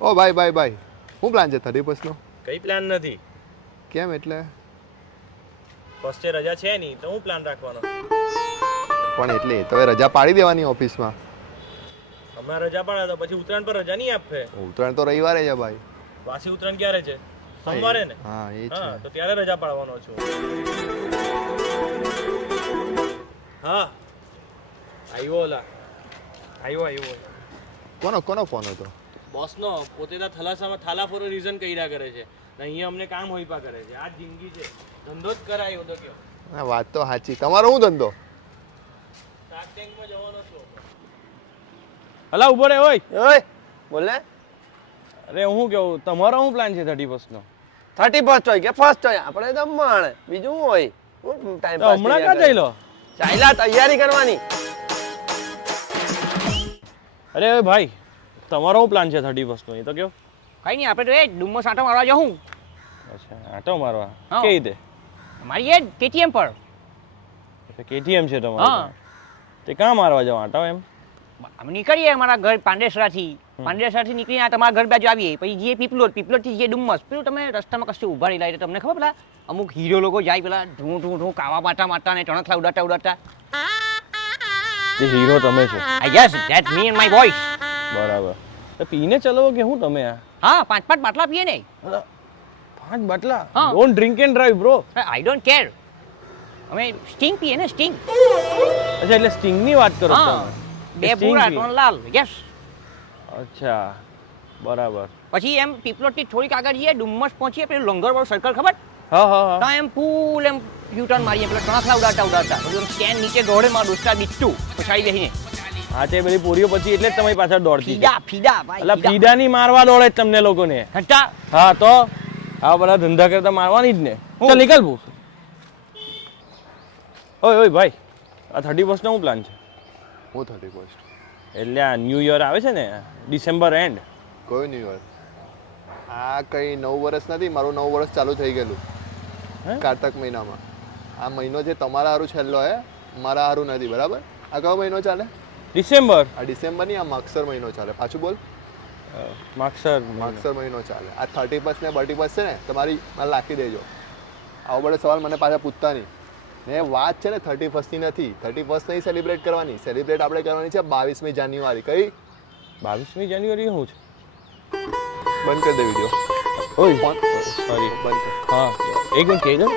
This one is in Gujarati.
ઓ ભાઈ શું પ્લાન છે 31 નો? કઈ પ્લાન નથી. કેમ એટલે? ફર્સ્ટ ડે રજા છે નહીં તો હું પ્લાન રાખવાનો. પણ એટલે તો રજા પાડી દેવાની ઓફિસમાં. હમણાં રજા પાડે તો પછી ઉત્તરાયણ પર રજા નહીં આપે. ઉત્તરાયણ તો રવિવારે છે ભાઈ. વાસી ઉત્તરાયણ ક્યારે છે? સોમવારે ને? હા એ છે. હા તો ત્યારે રજા પાડવાનો છું. હા આવ્યો ઓલા આવ્યો કોનો ફોન હતો? બોસનો. પોતે તો થલાસામાં થાલા ફોર રીઝન કર્યા કરે છે ને અહીંયા અમને કામ હોઈપા કરે છે. આ જિંદગી છે, ધંધો જ કરાયો તો કયો. હા વાત તો સાચી. તમારો શું ધંધો? શાર્ક ટેન્કમાં જવાનો છો. હલા ઉભો રે ઓય બોલ ને. અરે હું કેવું, તમારો શું પ્લાન છે 31 નો? 31 હોય કે ફર્સ્ટ હોય, આપણે તો માણ બીજું શું હોય. હું ટાઈમ પાસ હમણાં ક્યાં જઈ લો? ચાલ્યા તૈયારી કરવાની. અરે ભાઈ તમારો શું પ્લાન છે 31 નો એ તો કયો. કઈ નહીં, આપણે તો એ ડુમ્મસ આંટો મારવા જાઉં. અચ્છા આટો મારવા. હા. કઈ રીતે? મારી એ કેટીએમ પર. કેટીએમ છે હા. તમારું? તે ક્યાં મારવા જાવ આટો એમ? અમે નીકળીએ અમારા ઘર પાંડેસરાથી નીકળીને આ તમારા ઘર બાજુ આવીએ, પછી જે પીપલોદથી જે ડુમ્મસ પેલું તમે રસ્તામાં કશું ઊભા રહેલા એટલે તમને ખબર પેલા અમુક હીરો લોકો જાય પેલા ઢૂં કાવા મારતા ને ટણખલા ઉડાડતા. તે હીરો તમે છો? Yes that me and my boys. બરાબર. તો પીને ચલો કે હું તમે આ? હા 5 બાટલા પીએ ને. 5 બાટલા? હા. Don't drink and drive bro. I don't care. અમે સ્ટિંગ પીએ ને સ્ટિંગ. અચ્છા એટલે સ્ટિંગ ની વાત કરો છો હા. તમે? 2 ભૂરા 3 લાલ. યસ. અચ્છા બરાબર. પછી એમ પીપલોદથી થોડીક આગળ જઈએ, ડુમ્મસ પહોંચીએ, પેલું લંગરવાળું સર્કલ ખબર? હા તો એમ ફૂલ એમ યુટર્ન મારીએ, પેલા ટણખલા ઉડાડતા પછી એમ સ્ટેન્ડ નીચે દોડે માં દોસ્તા બીટું પછાડી બેસીને હા તે બધી પૂરીઓ પછી એટલે જ તમારી પાછળ દોડતી છે. ફીડા ભાઈ એટલે પીડા ની મારવા દોડે જ તમને લોકોને. હટા. હા તો આ બધા ધંધા કરતા મારવાની જ ને. ચાલ નીકળ ભૂ. ઓય ભાઈ આ 31 નો શું પ્લાન છે? હું 31 એટલે આ ન્યૂ યર આવે છે ને ડિસેમ્બર એન્ડ. કોઈ નહીં હોય. આ કઈ 9 વર્ષ નથી, મારું 9 વર્ષ ચાલુ થઈ ગયેલું કારતક મહિનામાં. આ મહિનો જે તમારા હારું છેલ્લો હે, મારા હારું નથી. બરાબર? આ કયો મહિનો ચાલે? ડિસેમ્બર. આ ડિસેમ્બર નહીં, આ માગસર મહિનો ચાલે. પાછું બોલ. માગસર મહિનો ચાલે. આ 31 ને 31 છે ને તમારી મને રાખી દેજો. આવો બધો સવાલ મને પાછા પૂછતા નહીં. ને વાત છે ને 31 ની નથી. 31 નહીં સેલિબ્રેટ કરવાની. સેલિબ્રેટ આપણે કરવાની છે 22મી જાન્યુઆરી. કઈ? 22મી જાન્યુઆરી શું છે? બંધ કરી દે વિડીયો. ઓય સોરી બંધ કર. હા એક મિનિટ કહેજો.